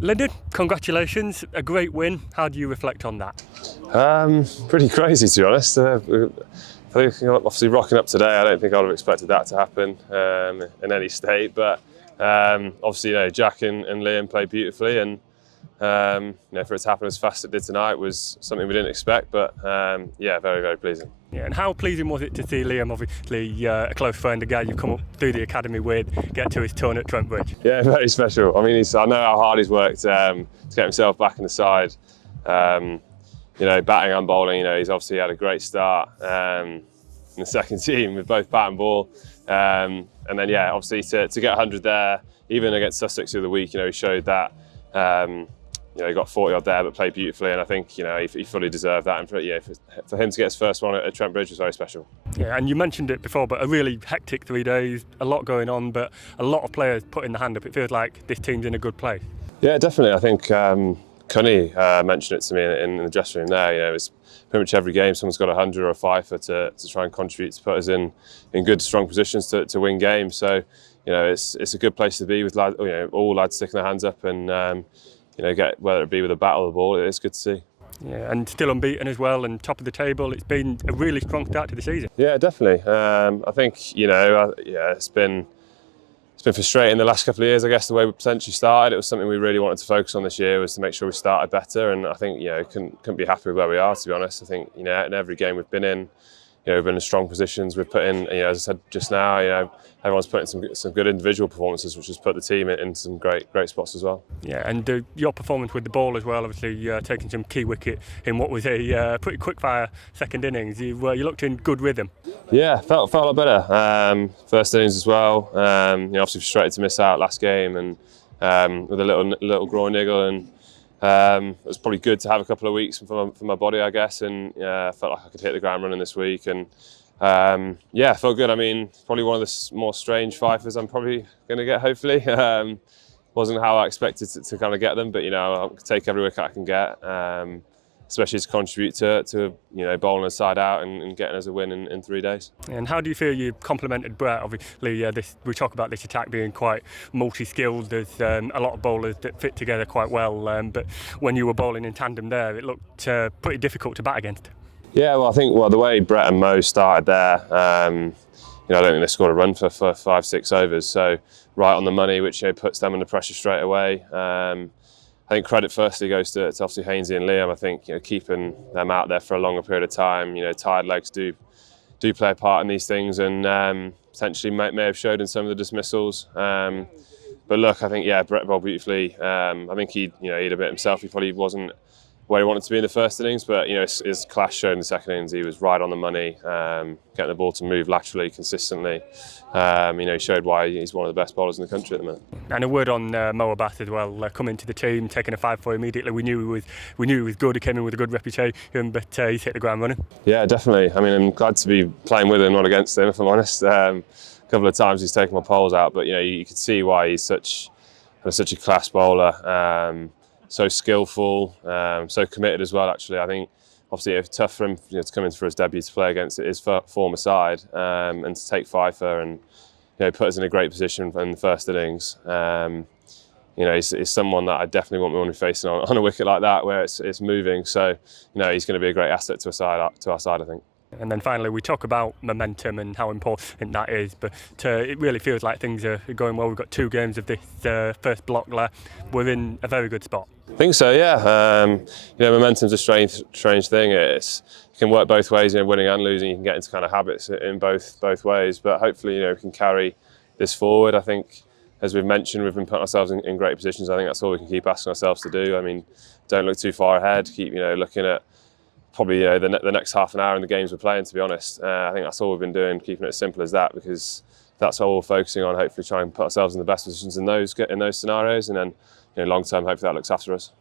Lyndon, congratulations, a great win. How do you reflect on that? Pretty crazy, to be honest. I think obviously rocking up today, I don't think I'd have expected that to happen in any state. But obviously, Jack and Liam played beautifully, and for it to happen as fast as it did tonight was something we didn't expect. But very, very pleasing. Yeah, and how pleasing was it to see Liam, obviously a close friend, a guy you've come up through the academy with, get to his turn at Trent Bridge? Yeah, very special. I mean, I know how hard he's worked to get himself back in the side. Batting and bowling, he's obviously had a great start in the second team with both bat and ball. And then, obviously to get 100 there, even against Sussex the other week, he showed that. He got 40 odd there, but played beautifully, and I think he fully deserved that. And for him to get his first one at Trent Bridge was very special. Yeah, and you mentioned it before, but a really hectic 3 days, a lot going on, but a lot of players putting the hand up. It feels like this team's in a good place. Yeah, definitely. I think Cunny mentioned it to me in the dressing room there. It was pretty much every game someone's got 100 or a fifer to try and contribute to put us in good, strong positions to win games. So it's a good place to be with all lads sticking their hands up and. Get whether it be with a bat or the ball, it's good to see. Yeah, and still unbeaten as well, and top of the table. It's been a really strong start to the season. Yeah, definitely. I think it's been frustrating the last couple of years. I guess the way we potentially started, it was something we really wanted to focus on this year, was to make sure we started better. And I think couldn't be happy with where we are, to be honest. I think in every game we've been in, we've been in strong positions. We've put in, as I said just now, everyone's put in some good individual performances, which has put the team in some great spots as well. Yeah, and your performance with the ball as well, obviously taking some key wicket in what was a pretty quick-fire second innings. You looked in good rhythm. Yeah, felt a lot better. First innings as well. Obviously frustrated to miss out last game, and with a little groin niggle, and it was probably good to have a couple of weeks for my body, I guess, and I felt like I could hit the ground running this week, and felt good. I mean, probably one of the more strange fifers I'm probably going to get, hopefully. Wasn't how I expected to kind of get them, but I'll take every wicket I can get, especially to contribute to bowling us side out and getting us a win in 3 days. And how do you feel you complemented Brett? Obviously, we talk about this attack being quite multi-skilled. There's a lot of bowlers that fit together quite well, but when you were bowling in tandem there, it looked pretty difficult to bat against. Yeah, well, I think the way Brett and Mo started there, I don't think they scored a run for 5-6 overs. So right on the money, which puts them under pressure straight away. I think credit firstly goes to obviously Hainsey and Liam. I think keeping them out there for a longer period of time. Tired legs do play a part in these things, and potentially may have showed in some of the dismissals. But look, I think Brett bowled beautifully. I think he'd a bit himself. He probably wasn't where he wanted to be in the first innings, but his class showed in the second innings. He was right on the money, getting the ball to move laterally consistently. He showed why he's one of the best bowlers in the country at the minute. And a word on Mo Abbas as well, coming to the team, taking a 5 for immediately. We knew he was good. He came in with a good reputation, but he's hit the ground running. Yeah, definitely. I mean, I'm glad to be playing with him, not against him, if I'm honest. A couple of times he's taken my poles out, but you could see why he's such a class bowler. So skillful, so committed as well. Actually, I think obviously it's tough for him to come in for his debut to play against his former side, and to take fifer and put us in a great position in the first innings. He's someone that I definitely won't want to be facing on a wicket like that where it's moving. So he's going to be a great asset to our side, I think. And then finally, we talk about momentum and how important that is, but it really feels like things are going well. We've got 2 games of this first block left. We're in a very good spot. I think so, yeah. Momentum's a strange thing. It can work both ways. Winning and losing, you can get into kind of habits in both ways. But hopefully, we can carry this forward. I think, as we've mentioned, we've been putting ourselves in great positions. I think that's all we can keep asking ourselves to do. I mean, don't look too far ahead. Keep looking at probably the next half an hour in the games we're playing, to be honest. I think that's all we've been doing, keeping it as simple as that, because that's all we're focusing on. Hopefully trying to put ourselves in the best positions in those scenarios, and then long term, hopefully that looks after us.